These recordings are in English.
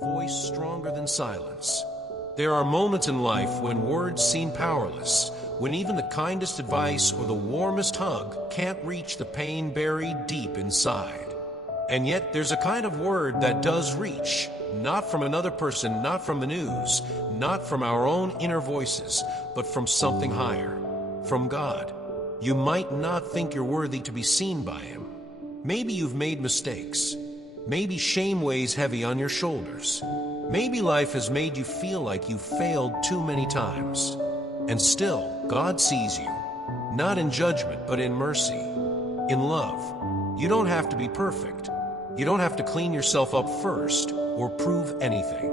a voice stronger than silence. There are moments in life when words seem powerless, when even the kindest advice or the warmest hug can't reach the pain buried deep inside. And yet there's a kind of word that does reach, not from another person, not from the news, not from our own inner voices, but from something higher, from God. You might not think you're worthy to be seen by Him. Maybe you've made mistakes. Maybe shame weighs heavy on your shoulders. Maybe life has made you feel like you've failed too many times. And still, God sees you, not in judgment, but in mercy, in love. You don't have to be perfect. You don't have to clean yourself up first or prove anything.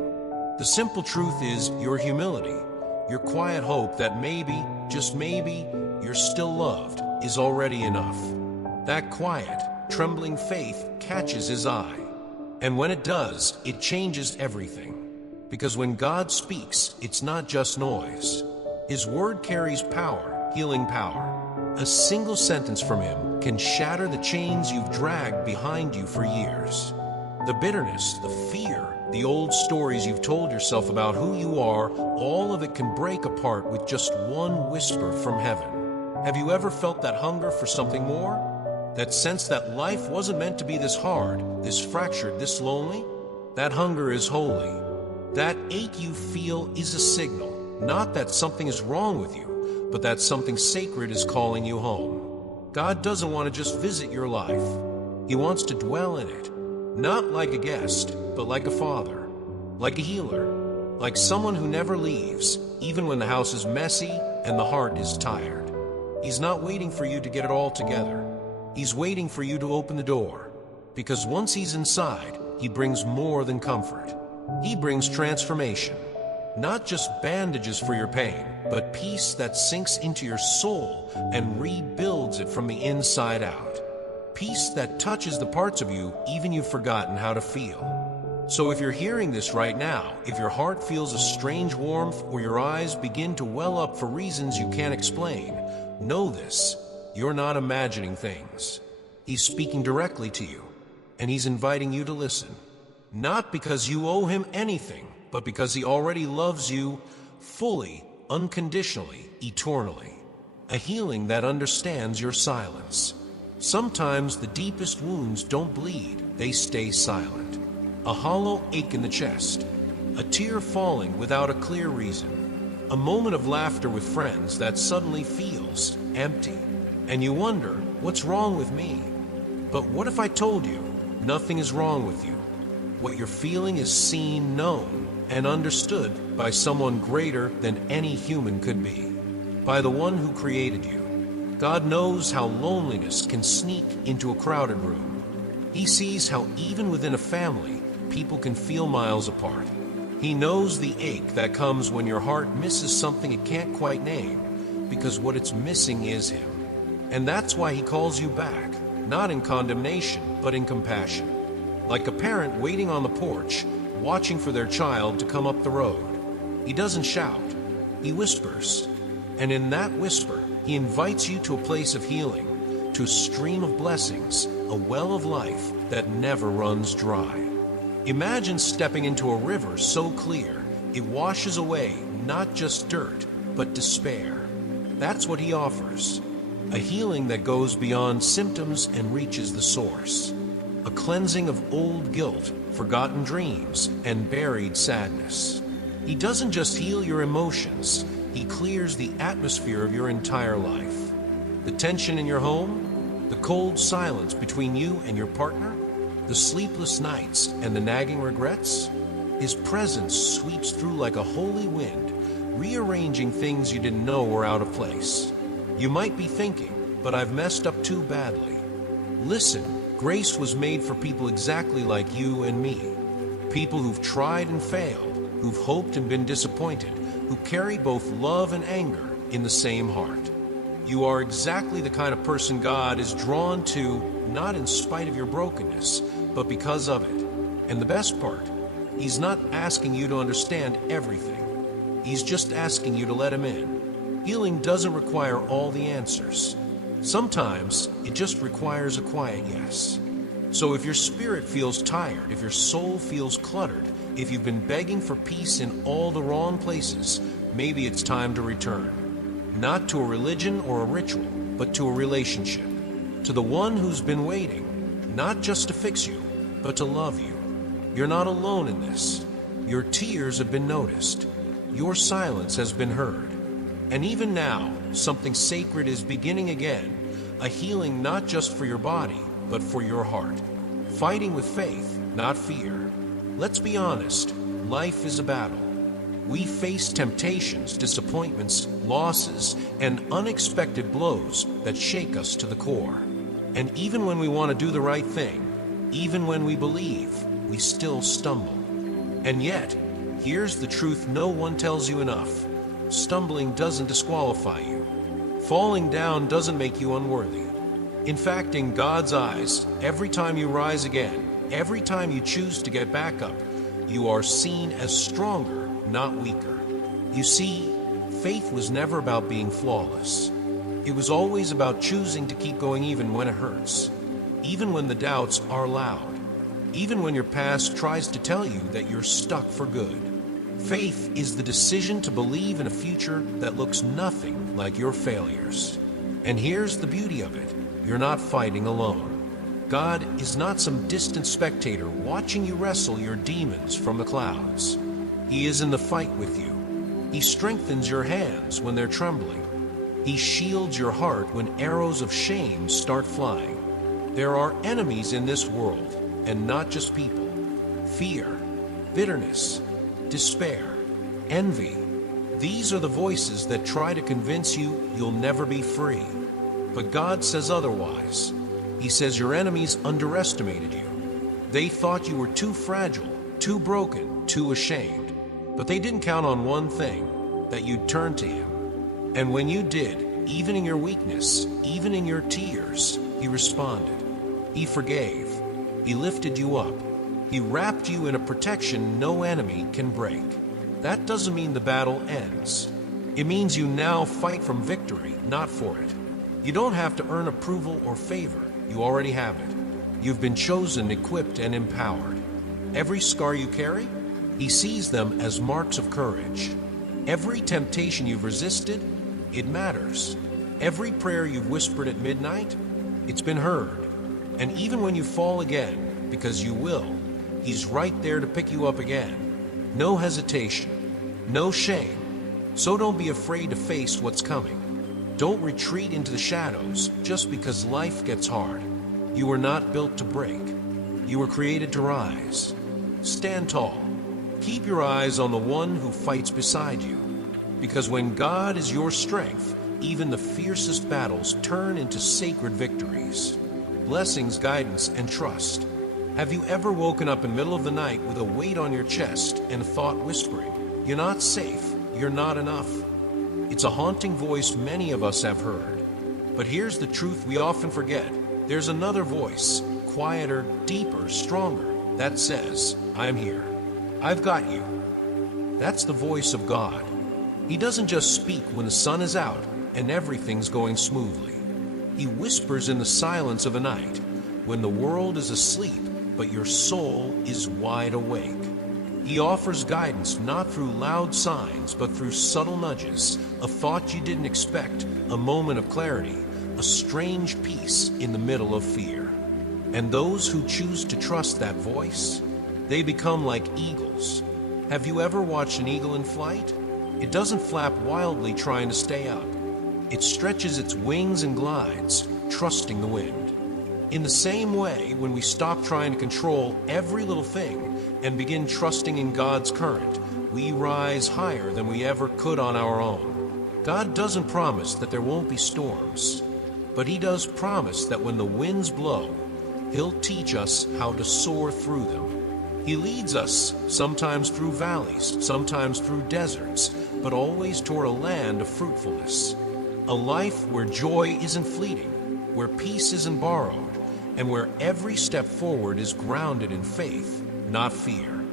The simple truth is your humility, your quiet hope that maybe, just maybe, you're still loved is already enough. That quiet, trembling faith catches His eye. And when it does, it changes everything. Because when God speaks, it's not just noise. His word carries power, healing power. A single sentence from Him can shatter the chains you've dragged behind you for years. The bitterness, the fear, the old stories you've told yourself about who you are, all of it can break apart with just one whisper from heaven. Have you ever felt that hunger for something more? That sense that life wasn't meant to be this hard, this fractured, this lonely? That hunger is holy. That ache you feel is a signal, not that something is wrong with you, but that something sacred is calling you home. God doesn't want to just visit your life. He wants to dwell in it, not like a guest, but like a father, like a healer, like someone who never leaves, even when the house is messy and the heart is tired. He's not waiting for you to get it all together. He's waiting for you to open the door, because once He's inside, He brings more than comfort. He brings transformation, not just bandages for your pain, but peace that sinks into your soul and rebuilds it from the inside out. Peace that touches the parts of you even you've forgotten how to feel. So if you're hearing this right now, if your heart feels a strange warmth or your eyes begin to well up for reasons you can't explain, know this. You're not imagining things. He's speaking directly to you, and He's inviting you to listen. Not because you owe Him anything, but because He already loves you fully, unconditionally, eternally. A healing that understands your silence. Sometimes the deepest wounds don't bleed, they stay silent. A hollow ache in the chest, a tear falling without a clear reason, a moment of laughter with friends that suddenly feels empty. And you wonder, what's wrong with me? But what if I told you, nothing is wrong with you? What you're feeling is seen, known, and understood by someone greater than any human could be. By the one who created you. God knows how loneliness can sneak into a crowded room. He sees how even within a family, people can feel miles apart. He knows the ache that comes when your heart misses something it can't quite name, because what it's missing is Him. And that's why He calls you back, not in condemnation, but in compassion. Like a parent waiting on the porch, watching for their child to come up the road. He doesn't shout, He whispers. And in that whisper, He invites you to a place of healing, to a stream of blessings, a well of life that never runs dry. Imagine stepping into a river so clear, it washes away not just dirt, but despair. That's what He offers. A healing that goes beyond symptoms and reaches the source. A cleansing of old guilt, forgotten dreams, and buried sadness. He doesn't just heal your emotions, He clears the atmosphere of your entire life. The tension in your home, the cold silence between you and your partner, the sleepless nights and the nagging regrets. His presence sweeps through like a holy wind, rearranging things you didn't know were out of place. You might be thinking, but I've messed up too badly. Listen, grace was made for people exactly like you and me. People who've tried and failed, who've hoped and been disappointed, who carry both love and anger in the same heart. You are exactly the kind of person God is drawn to, not in spite of your brokenness, but because of it. And the best part, He's not asking you to understand everything. He's just asking you to let Him in. Healing doesn't require all the answers. Sometimes it just requires a quiet yes. So if your spirit feels tired, if your soul feels cluttered, if you've been begging for peace in all the wrong places, maybe it's time to return. Not to a religion or a ritual, but to a relationship. To the one who's been waiting, not just to fix you, but to love you. You're not alone in this. Your tears have been noticed. Your silence has been heard. And even now, something sacred is beginning again, a healing not just for your body, but for your heart. Fighting with faith, not fear. Let's be honest, life is a battle. We face temptations, disappointments, losses, and unexpected blows that shake us to the core. And even when we want to do the right thing, even when we believe, we still stumble. And yet, here's the truth no one tells you enough. Stumbling doesn't disqualify you. Falling down doesn't make you unworthy. In fact, in God's eyes, every time you rise again, every time you choose to get back up, you are seen as stronger, not weaker. You see, faith was never about being flawless. It was always about choosing to keep going even when it hurts, even when the doubts are loud, even when your past tries to tell you that you're stuck for good. Faith is the decision to believe in a future that looks nothing like your failures. And here's the beauty of it. You're not fighting alone. God is not some distant spectator watching you wrestle your demons from the clouds. He is in the fight with you. He strengthens your hands when they're trembling. He shields your heart when arrows of shame start flying. There are enemies in this world, and not just people. Fear, bitterness, despair, envy. These are the voices that try to convince you you'll never be free. But God says otherwise. He says your enemies underestimated you. They thought you were too fragile, too broken, too ashamed. But they didn't count on one thing, that you'd turn to Him. And when you did, even in your weakness, even in your tears, He responded. He forgave. He lifted you up. He wrapped you in a protection no enemy can break. That doesn't mean the battle ends. It means you now fight from victory, not for it. You don't have to earn approval or favor. You already have it. You've been chosen, equipped, and empowered. Every scar you carry, He sees them as marks of courage. Every temptation you've resisted, it matters. Every prayer you've whispered at midnight, it's been heard. And even when you fall again, because you will, He's right there to pick you up again. No hesitation, no shame. So don't be afraid to face what's coming. Don't retreat into the shadows just because life gets hard. You were not built to break. You were created to rise. Stand tall. Keep your eyes on the one who fights beside you. Because when God is your strength, even the fiercest battles turn into sacred victories. Blessings, guidance, and trust. Have you ever woken up in the middle of the night with a weight on your chest and a thought whispering, "You're not safe, you're not enough"? It's a haunting voice many of us have heard. But here's the truth we often forget. There's another voice, quieter, deeper, stronger, that says, "I'm here. I've got you." That's the voice of God. He doesn't just speak when the sun is out and everything's going smoothly. He whispers in the silence of a night, when the world is asleep, but your soul is wide awake. He offers guidance not through loud signs, but through subtle nudges, a thought you didn't expect, a moment of clarity, a strange peace in the middle of fear. And those who choose to trust that voice, they become like eagles. Have you ever watched an eagle in flight? It doesn't flap wildly trying to stay up. It stretches its wings and glides, trusting the wind. In the same way, when we stop trying to control every little thing and begin trusting in God's current, we rise higher than we ever could on our own. God doesn't promise that there won't be storms, but He does promise that when the winds blow, He'll teach us how to soar through them. He leads us, sometimes through valleys, sometimes through deserts, but always toward a land of fruitfulness. A life where joy isn't fleeting, where peace isn't borrowed, and where every step forward is grounded in faith, not fear.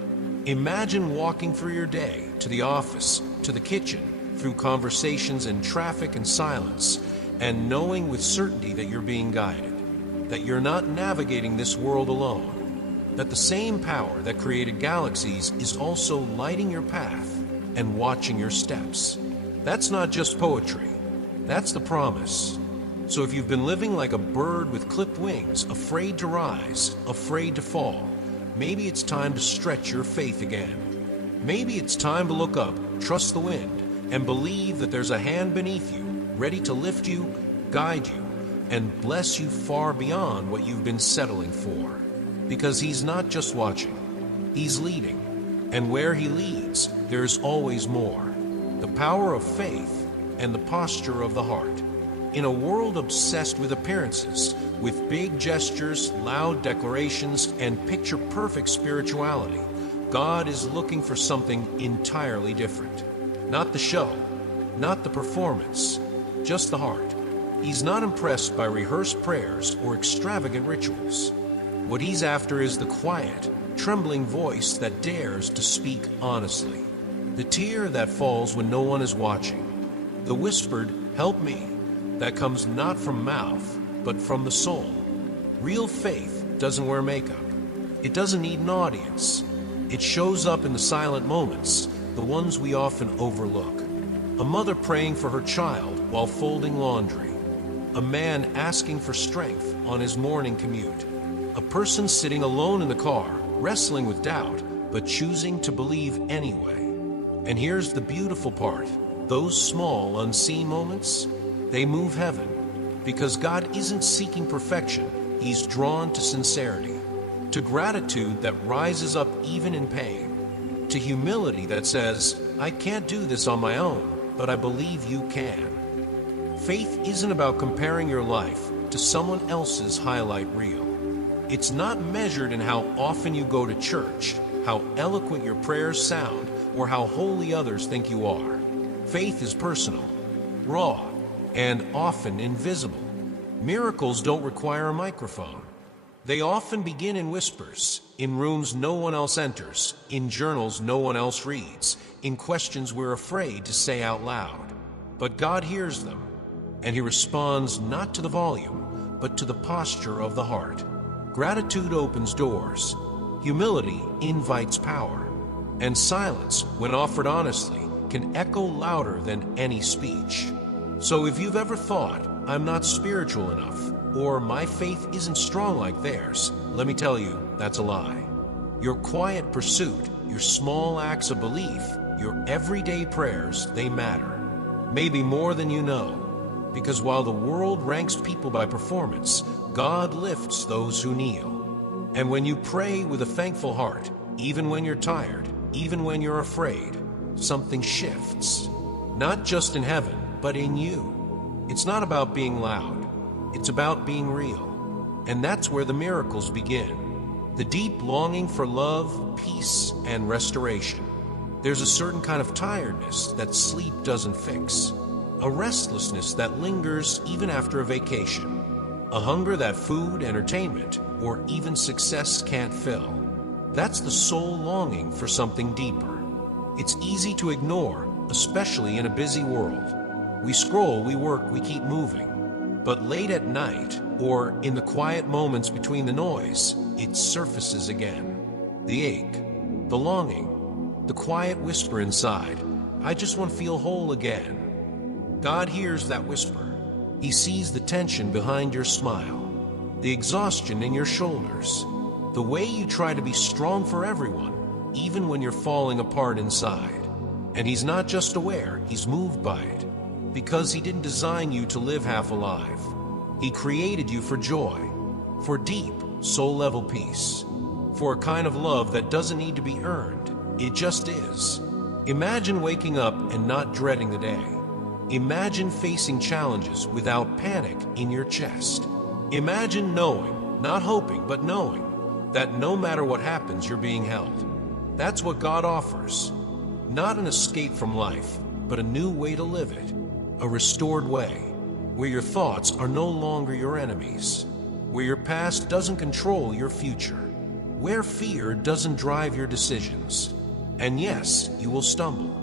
Imagine walking through your day, to the office, to the kitchen, through conversations in traffic and silence, and knowing with certainty that you're being guided. that you're not navigating this world alone, that the same power that created galaxies is also lighting your path and watching your steps. That's not just poetry, that's the promise. So if you've been living like a bird with clipped wings, afraid to rise, afraid to fall, maybe it's time to stretch your faith again. Maybe it's time to look up, trust the wind, and believe that there's a hand beneath you, ready to lift you, guide you, and bless you far beyond what you've been settling for. Because He's not just watching, He's leading. And where He leads, there's always more. The power of faith and the posture of the heart. In a world obsessed with appearances, with big gestures, loud declarations, and picture-perfect spirituality, God is looking for something entirely different. Not the show, not the performance, just the heart. He's not impressed by rehearsed prayers or extravagant rituals. What He's after is the quiet, trembling voice that dares to speak honestly. The tear that falls when no one is watching. The whispered, "Help me," that comes not from mouth, but from the soul. Real faith doesn't wear makeup. It doesn't need an audience. It shows up in the silent moments, the ones we often overlook. A mother praying for her child while folding laundry. A man asking for strength on his morning commute. A person sitting alone in the car, wrestling with doubt, but choosing to believe anyway. And here's the beautiful part. Those small, unseen moments, they move heaven. Because God isn't seeking perfection, He's drawn to sincerity. To gratitude that rises up even in pain. To humility that says, "I can't do this on my own, but I believe you can." Faith isn't about comparing your life to someone else's highlight reel. It's not measured in how often you go to church, how eloquent your prayers sound, or how holy others think you are. Faith is personal, raw, and often invisible. Miracles don't require a microphone. They often begin in whispers, in rooms no one else enters, in journals no one else reads, in questions we're afraid to say out loud. But God hears them, and He responds not to the volume, but to the posture of the heart. Gratitude opens doors. Humility invites power. And silence, when offered honestly, can echo louder than any speech. So if you've ever thought, "I'm not spiritual enough," or "my faith isn't strong like theirs," let me tell you, that's a lie. Your quiet pursuit, your small acts of belief, your everyday prayers, they matter. Maybe more than you know. Because while the world ranks people by performance, God lifts those who kneel. And when you pray with a thankful heart, even when you're tired, even when you're afraid, something shifts. Not just in heaven, but in you. It's not about being loud. It's about being real. And that's where the miracles begin. The deep longing for love, peace, and restoration. There's a certain kind of tiredness that sleep doesn't fix. A restlessness that lingers even after a vacation. A hunger that food, entertainment, or even success can't fill. That's the soul longing for something deeper. It's easy to ignore, especially in a busy world. We scroll, we work, we keep moving. But late at night, or in the quiet moments between the noise, it surfaces again. The ache, the longing, the quiet whisper inside, "I just want to feel whole again." God hears that whisper. He sees the tension behind your smile, the exhaustion in your shoulders, the way you try to be strong for everyone, even when you're falling apart inside. And He's not just aware, He's moved by it. Because He didn't design you to live half alive. He created you for joy, for deep, soul-level peace, for a kind of love that doesn't need to be earned. It just is. Imagine waking up and not dreading the day. Imagine facing challenges without panic in your chest. Imagine knowing, not hoping, but knowing, that no matter what happens, you're being held. That's what God offers. Not an escape from life, but a new way to live it. A restored way, where your thoughts are no longer your enemies, where your past doesn't control your future, where fear doesn't drive your decisions. And yes, you will stumble.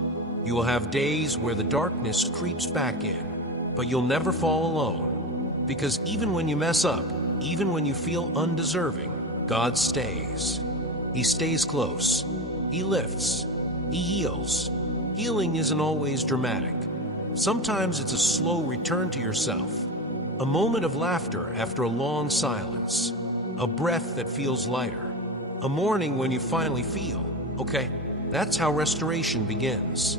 You will have days where the darkness creeps back in, but you'll never fall alone. Because even when you mess up, even when you feel undeserving, God stays. He stays close. He lifts. He heals. Healing isn't always dramatic. Sometimes it's a slow return to yourself, a moment of laughter after a long silence, a breath that feels lighter, a morning when you finally feel, okay, that's how restoration begins.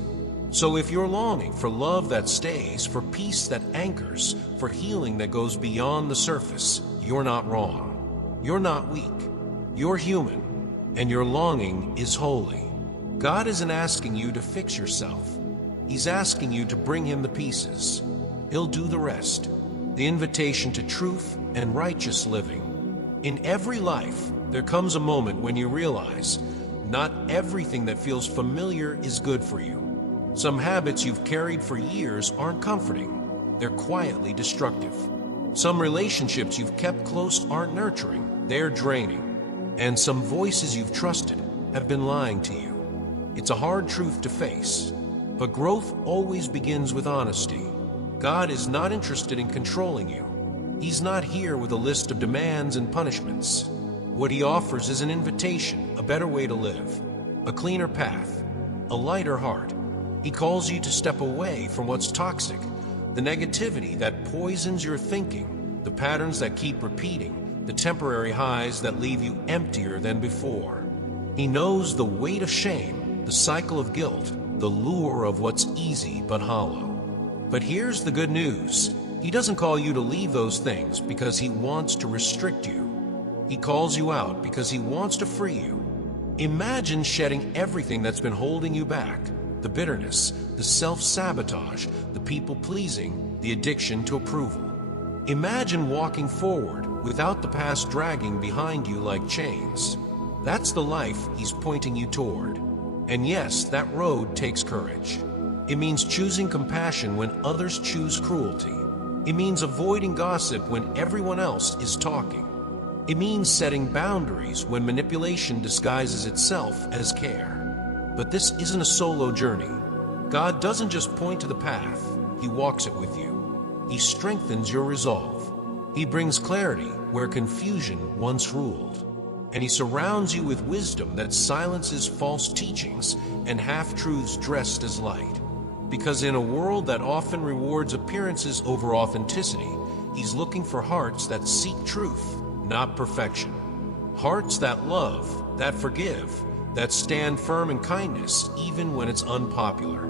So if you're longing for love that stays, for peace that anchors, for healing that goes beyond the surface, you're not wrong. You're not weak. You're human, and your longing is holy. God isn't asking you to fix yourself. He's asking you to bring him the pieces. He'll do the rest. The invitation to truth and righteous living. In every life, there comes a moment when you realize not everything that feels familiar is good for you. Some habits you've carried for years aren't comforting. They're quietly destructive. Some relationships you've kept close aren't nurturing. They're draining. And some voices you've trusted have been lying to you. It's a hard truth to face, but growth always begins with honesty. God is not interested in controlling you. He's not here with a list of demands and punishments. What he offers is an invitation, a better way to live, a cleaner path, a lighter heart. He calls you to step away from what's toxic, the negativity that poisons your thinking, the patterns that keep repeating, the temporary highs that leave you emptier than before. He knows the weight of shame, the cycle of guilt, the lure of what's easy but hollow. But here's the good news. He doesn't call you to leave those things because he wants to restrict you. He calls you out because he wants to free you. Imagine shedding everything that's been holding you back. The bitterness, the self-sabotage, the people-pleasing, the addiction to approval. Imagine walking forward without the past dragging behind you like chains. That's the life he's pointing you toward. And yes, that road takes courage. It means choosing compassion when others choose cruelty. It means avoiding gossip when everyone else is talking. It means setting boundaries when manipulation disguises itself as care. But this isn't a solo journey. God doesn't just point to the path, he walks it with you. He strengthens your resolve. He brings clarity where confusion once ruled. And he surrounds you with wisdom that silences false teachings and half-truths dressed as light. Because in a world that often rewards appearances over authenticity, he's looking for hearts that seek truth, not perfection. Hearts that love, that forgive, that stand firm in kindness even when it's unpopular.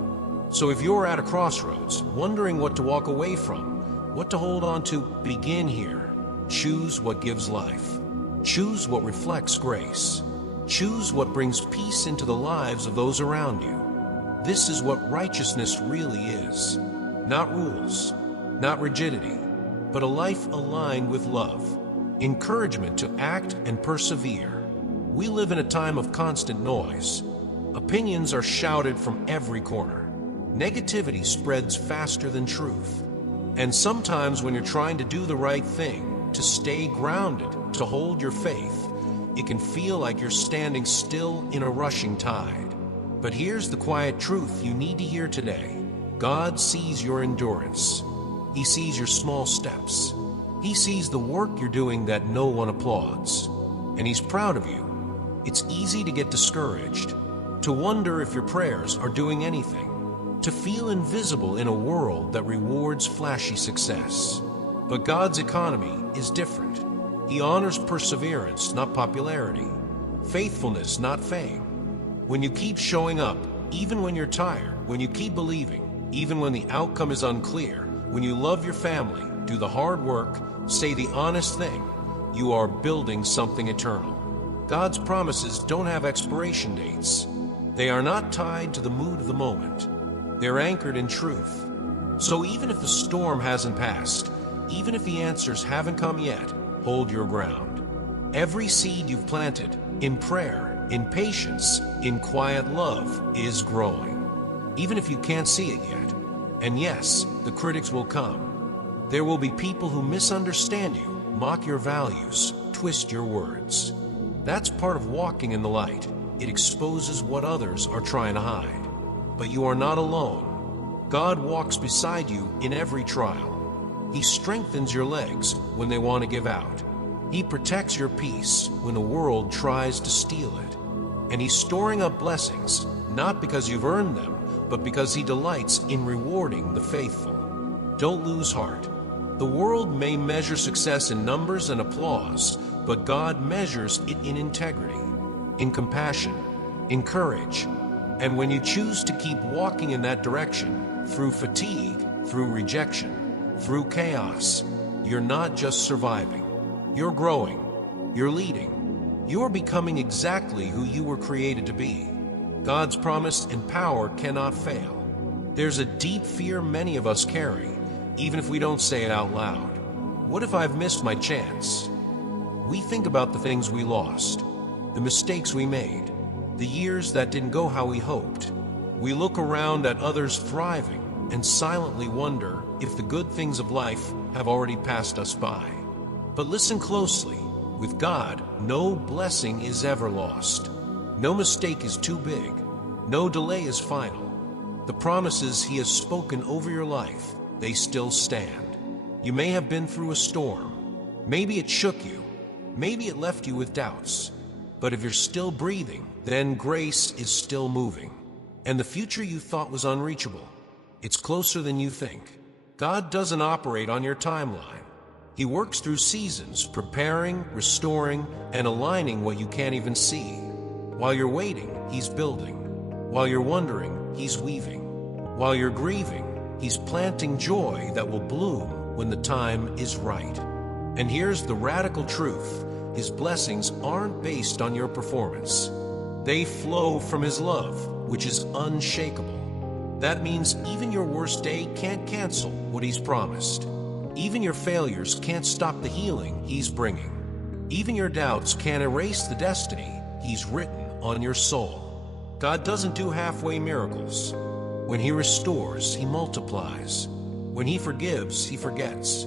So if you're at a crossroads, wondering what to walk away from, what to hold on to, begin here. Choose what gives life. Choose what reflects grace. Choose what brings peace into the lives of those around you. This is what righteousness really is. Not rules, not rigidity, but a life aligned with love. Encouragement to act and persevere. We live in a time of constant noise. Opinions are shouted from every corner. Negativity spreads faster than truth. And sometimes when you're trying to do the right thing, to stay grounded, to hold your faith, it can feel like you're standing still in a rushing tide. But here's the quiet truth you need to hear today. God sees your endurance. He sees your small steps. He sees the work you're doing that no one applauds. And he's proud of you. It's easy to get discouraged, to wonder if your prayers are doing anything, to feel invisible in a world that rewards flashy success. But God's economy is different. He honors perseverance, not popularity, faithfulness, not fame. When you keep showing up, even when you're tired, when you keep believing, even when the outcome is unclear, when you love your family, do the hard work, say the honest thing, you are building something eternal. God's promises don't have expiration dates. They are not tied to the mood of the moment. They're anchored in truth. So even if the storm hasn't passed, even if the answers haven't come yet, hold your ground. Every seed you've planted, in prayer, in patience, in quiet love, is growing. Even if you can't see it yet. And yes, the critics will come. There will be people who misunderstand you, mock your values, twist your words. That's part of walking in the light. It exposes what others are trying to hide. But you are not alone. God walks beside you in every trial. He strengthens your legs when they want to give out. He protects your peace when the world tries to steal it. And He's storing up blessings, not because you've earned them, but because He delights in rewarding the faithful. Don't lose heart. The world may measure success in numbers and applause, but God measures it in integrity, in compassion, in courage. And when you choose to keep walking in that direction, through fatigue, through rejection, through chaos, you're not just surviving. You're growing. You're leading. You're becoming exactly who you were created to be. God's promise and power cannot fail. There's a deep fear many of us carry, even if we don't say it out loud. What if I've missed my chance? We think about the things we lost, the mistakes we made, the years that didn't go how we hoped. We look around at others thriving and silently wonder if the good things of life have already passed us by. But listen closely. With God, no blessing is ever lost. No mistake is too big. No delay is final. The promises He has spoken over your life, they still stand. You may have been through a storm. Maybe it shook you. Maybe it left you with doubts. But if you're still breathing, then grace is still moving. And the future you thought was unreachable, it's closer than you think. God doesn't operate on your timeline. He works through seasons, preparing, restoring, and aligning what you can't even see. While you're waiting, He's building. While you're wondering, He's weaving. While you're grieving, He's planting joy that will bloom when the time is right. And here's the radical truth. His blessings aren't based on your performance. They flow from His love, which is unshakable. That means even your worst day can't cancel what He's promised. Even your failures can't stop the healing He's bringing. Even your doubts can't erase the destiny He's written on your soul. God doesn't do halfway miracles. When He restores, He multiplies. When He forgives, He forgets.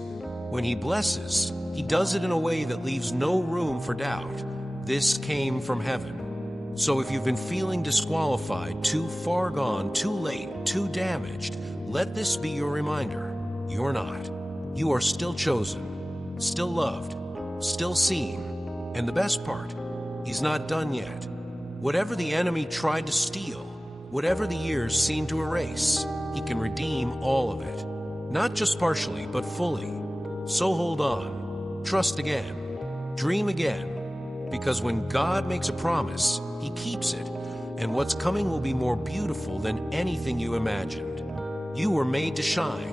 When He blesses, He does it in a way that leaves no room for doubt. This came from heaven. So if you've been feeling disqualified, too far gone, too late, too damaged, let this be your reminder. You're not. You are still chosen, still loved, still seen. And the best part, He's not done yet. Whatever the enemy tried to steal, whatever the years seemed to erase, He can redeem all of it. Not just partially, but fully. So hold on, trust again, dream again, because when God makes a promise, He keeps it, and what's coming will be more beautiful than anything you imagined. You were made to shine.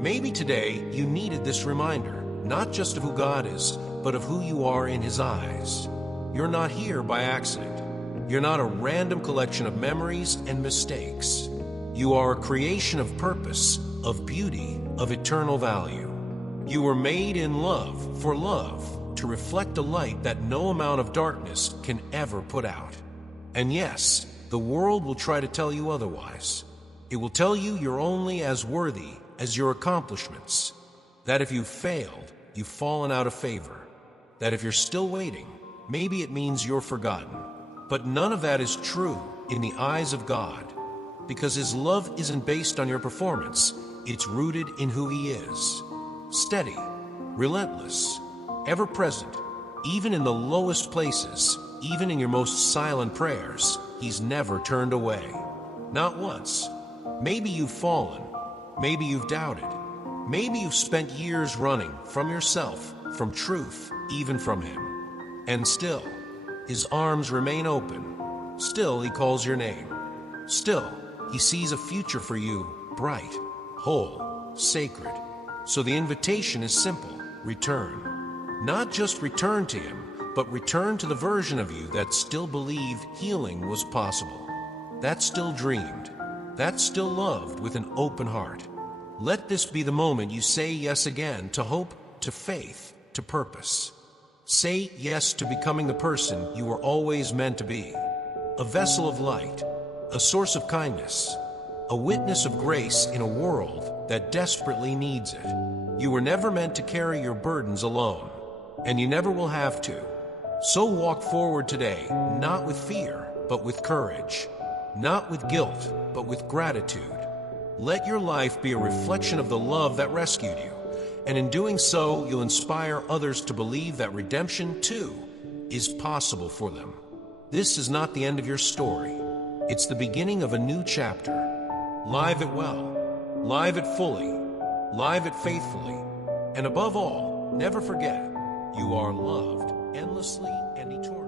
Maybe today you needed this reminder, not just of who God is, but of who you are in His eyes. You're not here by accident. You're not a random collection of memories and mistakes. You are a creation of purpose, of beauty, of eternal value. You were made in love, for love, to reflect a light that no amount of darkness can ever put out. And yes, the world will try to tell you otherwise. It will tell you you're only as worthy as your accomplishments, that if you've failed, you've fallen out of favor, that if you're still waiting, maybe it means you're forgotten. But none of that is true in the eyes of God, because His love isn't based on your performance, it's rooted in who He is. Steady, relentless, ever-present, even in the lowest places, even in your most silent prayers, He's never turned away. Not once. Maybe you've fallen. Maybe you've doubted. Maybe you've spent years running from yourself, from truth, even from Him. And still, His arms remain open. Still, He calls your name. Still, He sees a future for you, bright, whole, sacred. So the invitation is simple. Return. Not just return to Him, but return to the version of you that still believed healing was possible, that still dreamed, that still loved with an open heart. Let this be the moment you say yes again to hope, to faith, to purpose. Say yes to becoming the person you were always meant to be. A vessel of light, a source of kindness, a witness of grace in a world that desperately needs it. You were never meant to carry your burdens alone, and you never will have to. So walk forward today, not with fear, but with courage. Not with guilt, but with gratitude. Let your life be a reflection of the love that rescued you, And in doing so, you'll inspire others to believe that redemption, too, is possible for them. This is not the end of your story. It's the beginning of a new chapter. Live it well. Live it fully. Live it faithfully. And above all, never forget, you are loved endlessly and eternally.